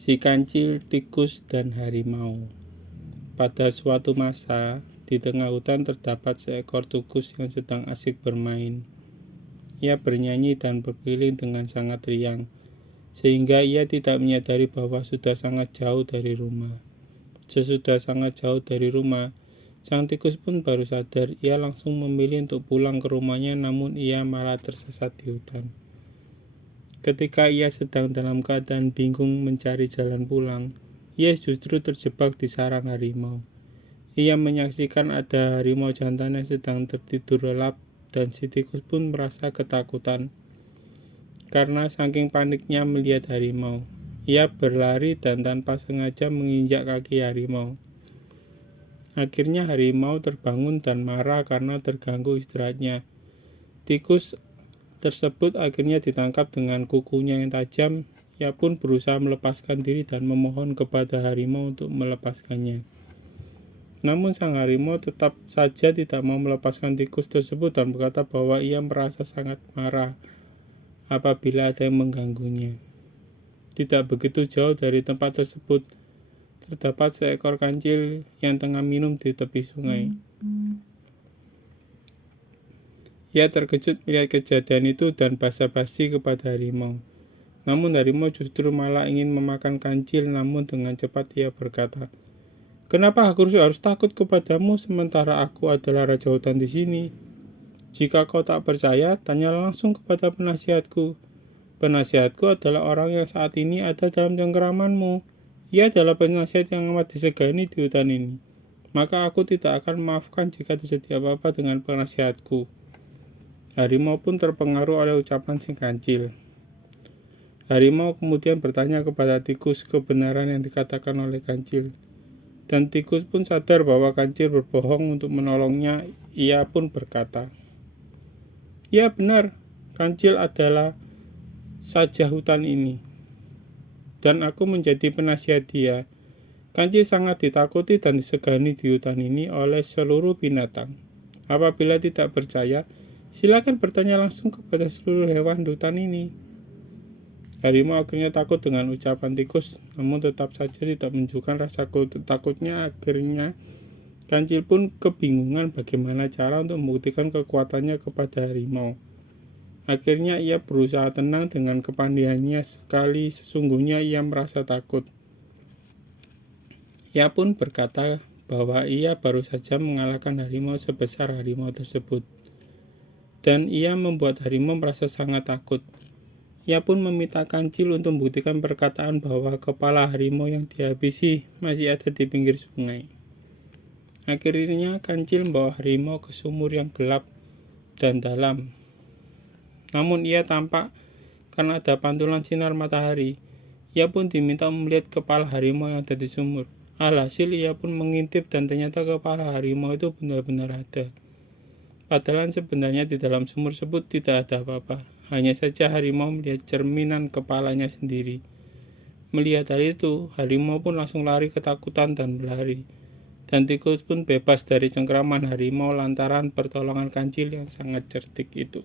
Si kancil, tikus, dan harimau. Pada suatu masa, di tengah hutan terdapat seekor tikus yang sedang asik bermain. Ia bernyanyi dan berkeliling dengan sangat riang, sehingga ia tidak menyadari bahwa sudah sangat jauh dari rumah. Sesudah sangat jauh dari rumah, sang tikus pun baru sadar. Ia langsung memilih untuk pulang ke rumahnya, namun ia malah tersesat di hutan. Ketika ia sedang dalam keadaan bingung mencari jalan pulang, ia justru terjebak di sarang harimau. Ia menyaksikan ada harimau jantan yang sedang tertidur lelap, dan si tikus pun merasa ketakutan. Karena saking paniknya melihat harimau, ia berlari dan tanpa sengaja menginjak kaki harimau. Akhirnya harimau terbangun dan marah karena terganggu istirahatnya. Tikus tersebut akhirnya ditangkap dengan kukunya yang tajam. Ia pun berusaha melepaskan diri dan memohon kepada harimau untuk melepaskannya. Namun sang harimau tetap saja tidak mau melepaskan tikus tersebut dan berkata bahwa ia merasa sangat marah apabila ada yang mengganggunya. Tidak begitu jauh dari tempat tersebut terdapat seekor kancil yang tengah minum di tepi sungai. Ia terkejut melihat kejadian itu dan basa-basi kepada harimau. Namun harimau justru malah ingin memakan kancil, namun dengan cepat ia berkata, "Kenapa aku harus takut kepadamu sementara aku adalah raja hutan di sini? Jika kau tak percaya, tanyalah langsung kepada penasihatku. Penasihatku adalah orang yang saat ini ada dalam cengkeramanmu. Ia adalah penasihat yang amat disegani di hutan ini. Maka aku tidak akan memaafkan jika terjadi apa-apa dengan penasihatku." Harimau pun terpengaruh oleh ucapan si kancil. Harimau kemudian bertanya kepada tikus kebenaran yang dikatakan oleh kancil. Dan tikus pun sadar bahwa kancil berbohong untuk menolongnya. Ia pun berkata, "Ya benar, kancil adalah saja hutan ini, dan aku menjadi penasihat dia. Kancil sangat ditakuti dan disegani di hutan ini oleh seluruh binatang. Apabila tidak percaya, silakan bertanya langsung kepada seluruh hewan di hutan ini." Harimau akhirnya takut dengan ucapan tikus, namun tetap saja tidak menunjukkan rasa takutnya. Akhirnya kancil pun kebingungan bagaimana cara untuk membuktikan kekuatannya kepada harimau. Akhirnya ia berusaha tenang dengan kepandaiannya sekali sesungguhnya ia merasa takut. Ia pun berkata bahwa ia baru saja mengalahkan harimau sebesar harimau tersebut, dan ia membuat harimau merasa sangat takut. Ia pun meminta kancil untuk membuktikan perkataan bahwa kepala harimau yang dihabisi masih ada di pinggir sungai. Akhirnya kancil membawa harimau ke sumur yang gelap dan dalam. Namun ia tampak karena ada pantulan sinar matahari. Ia pun diminta melihat kepala harimau yang ada di sumur. Alhasil ia pun mengintip dan ternyata kepala harimau itu benar-benar ada. Padahal sebenarnya di dalam sumur tersebut tidak ada apa-apa. Hanya saja harimau melihat cerminan kepalanya sendiri. Melihat hal itu, harimau pun langsung lari ketakutan dan berlari. Dan tikus pun bebas dari cengkeraman harimau lantaran pertolongan kancil yang sangat cerdik itu.